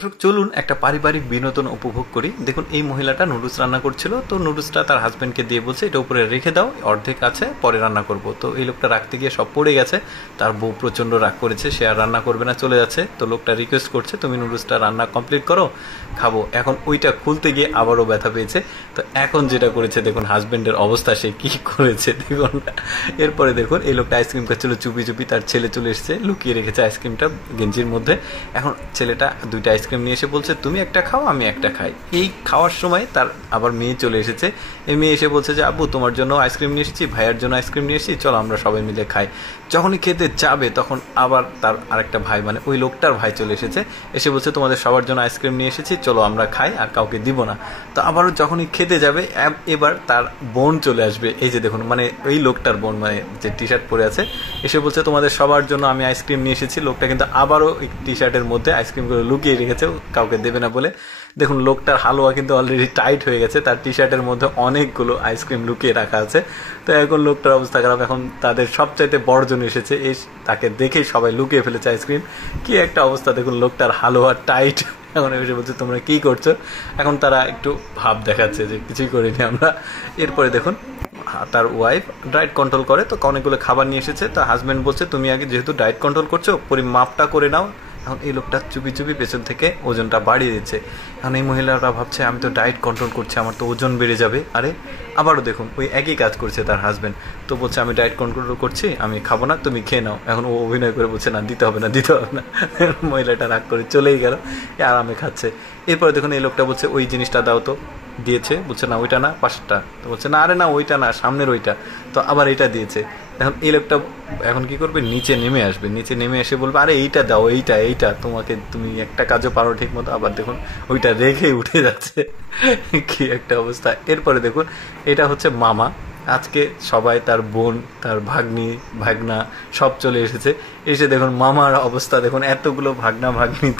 চলুন একটা পারিবারিক বিনোদন উপভোগ করি। দেখুন এই মহিলাটা নুডলস রান্না করছিল, তো নুডলসটা তার হাজবেন্ডকে দিয়ে বলছে এটা উপরে রেখে দাও, অর্ধেক আছে পরে রান্না করব। তো এই লোকটা রাখতে গিয়ে সব পড়ে গেছে, তার বউ প্রচন্ড রাগ করেছে, সে আর রান্না করবে না, চলে যাচ্ছে। তো লোকটা রিকোয়েস্ট করছে তুমি নুডলসটা রান্না কমপ্লিট করো, খাবো। এখন ওইটা খুলতে গিয়ে আবারও ব্যথা পেয়েছে। তো এখন যেটা করেছে দেখুন হাজবেন্ডের অবস্থা, সে কি করেছে দেখুন। এরপরে দেখুন এই লোকটা আইসক্রিম খাচ্ছিল চুপি চুপি, তার ছেলে চলে এসেছে, লুকিয়ে রেখেছে আইসক্রিমটা গেঞ্জির মধ্যে। এখন ছেলেটা দুইটা আইসক্রিম নিয়ে এসে বলছে তুমি একটা খাও আমি একটা খাই। এই খাওয়ার সময় তার আবার মেয়ে চলে এসেছে। এই মেয়ে এসে বলছে যে আব্বু তোমার জন্য আইসক্রিম নিয়ে এসেছি, ভাইয়ার জন্য আইসক্রিম নিয়ে এসেছি, চলো আমরা সবাই মিলে খাই। যখনই খেতে যাবে তখন আবার তার আরেকটা ভাই, মানে ওই লোকটার ভাই চলে এসেছে, এসে বলছে তোমাদের সবার জন্য আইসক্রিম নিয়ে এসেছি, চলো আমরা খাই, আর কাউকে দিব না। তো আবারও যখনই খেতে যাবে এবার তার বোন চলে আসবে। এই যে দেখুন, মানে ওই লোকটার বোন, মানে যে টি শার্ট পরে আছে, এসে বলছে তোমাদের সবার জন্য আমি আইসক্রিম নিয়ে এসেছি। লোকটা কিন্তু আবারও টি শার্টের মধ্যে আইসক্রিম করে লুকিয়ে রেখেছে কাউকে দেবে না বলে। দেখুন লোকটার হালুয়া কিন্তু অলরেডি টাইট হয়ে গেছে, তার টি শার্টের মধ্যে অনেকগুলো আইসক্রিম লুকিয়ে রাখা আছে। তো এখন লোকটার অবস্থা খারাপ। এখন তাদের সবচাইতে বড়জন এসেছে, তাকে দেখে সবাই লুকিয়ে ফেলেছে আইসক্রিম। কি একটা অবস্থা দেখুন, লোকটার হালুয়া টাইট। এখন এসে বলছে তোমরা কি করছো। এখন তারা একটু ভাব দেখাচ্ছে যে কিছুই করিনি আমরা। এরপরে দেখুন তার ওয়াইফ ডায়েট কন্ট্রোল করে, তো অনেকগুলো খাবার নিয়ে এসেছে। তার হাজব্যান্ড বলছে তুমি আগে যেহেতু ডায়েট কন্ট্রোল করছো মাপটা করে নাও। এখন এই লোকটা চুপি চুপি পেছন থেকে ওজনটা বাড়িয়ে দিচ্ছে। এখন এই মহিলারা ভাবছে আমি তো ডায়েট কন্ট্রোল করছি, আমার তো ওজন বেড়ে যাবে। আরে আবারও দেখুন ওই একই কাজ করছে তার হাজব্যান্ড। তো বলছে আমি ডায়েট কন্ট্রোল করছি, আমি খাবো না, তুমি খেয়ে নাও। এখন ও অভিনয় করে বলছে না দিতে হবে না দিতে হবে না। মহিলাটা রাগ করে চলেই গেল, আরামে খাচ্ছে। এরপরে দেখুন এই লোকটা বলছে ওই জিনিসটা দাও, তো দিয়েছে, বলছে না ওইটা না পাশেরটা। তো বলছে না আরে না ওইটা না সামনের ওইটা। তো আবার এটা দিয়েছে। এখন এই লোকটা এখন কি করবে, নিচে নেমে আসবে, নিচে নেমে এসে বলবে আরে এইটা দাও, এইটা তোমাকে, তুমি একটা কাজও পারো ঠিক মতো। আবার দেখুন ওইটা রেখে উঠে যাচ্ছে। কি একটা অবস্থা। এরপরে দেখুন এটা হচ্ছে মামা। আজকে সবাই, তার বোন, তার ভাগ্নি ভাগনা সব চলে এসেছে। এসে দেখুন মামার অবস্থা দেখুন, এতগুলো ভাগনা ভাগ্নি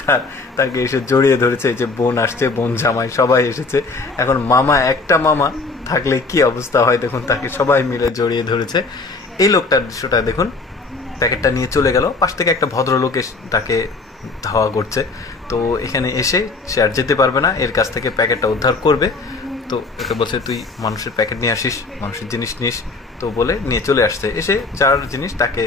তাকে এসে জড়িয়ে ধরেছে। এই যে বোন আসছে, বোন জামাই সবাই এসেছে। এখন মামা, একটা মামা থাকলে কি অবস্থা হয় দেখুন, তাকে সবাই মিলে জড়িয়ে ধরেছে। এই লোকটার দৃশ্যটা দেখুন, প্যাকেটটা নিয়ে চলে গেল, পাশ থেকে একটা ভদ্রলোক তাকে ধাওয়া করছে। তো এখানে এসে সে আর যেতে পারবে না, এর কাছ থেকে প্যাকেটটা উদ্ধার করবে। তো ওকে বলছে তুই মানুষের প্যাকেট নিয়ে আসিস, মানুষের জিনিস নিস, তো বলে নিয়ে চলে আসছে। এসে যার জিনিস তাকে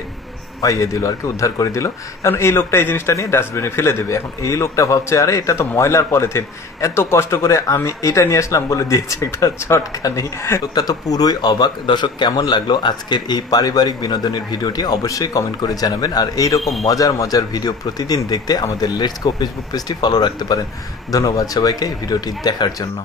পাইয়ে দিল আর কি, উদ্ধার করে দিল। এখন এই লোকটা এই জিনিসটা নিয়ে ডাস্টবিনে ফেলে দেবে। এখন এই লোকটা ভাবছে আরে এটা তো ময়লার পলিথিন, এত কষ্ট করে আমি এটা নিয়ে আসলাম বলে দিয়েছে একটা চটকানি। লোকটা তো পুরোই অবাক। দর্শক কেমন লাগলো আজকের এই পারিবারিক বিনোদনের ভিডিওটি অবশ্যই কমেন্ট করে জানাবেন। আর এইরকম মজার মজার ভিডিও প্রতিদিন দেখতে আমাদের লেটস গো ফেসবুক পেজটি ফলো রাখতে পারেন। ধন্যবাদ সবাইকে এই ভিডিওটি দেখার জন্য।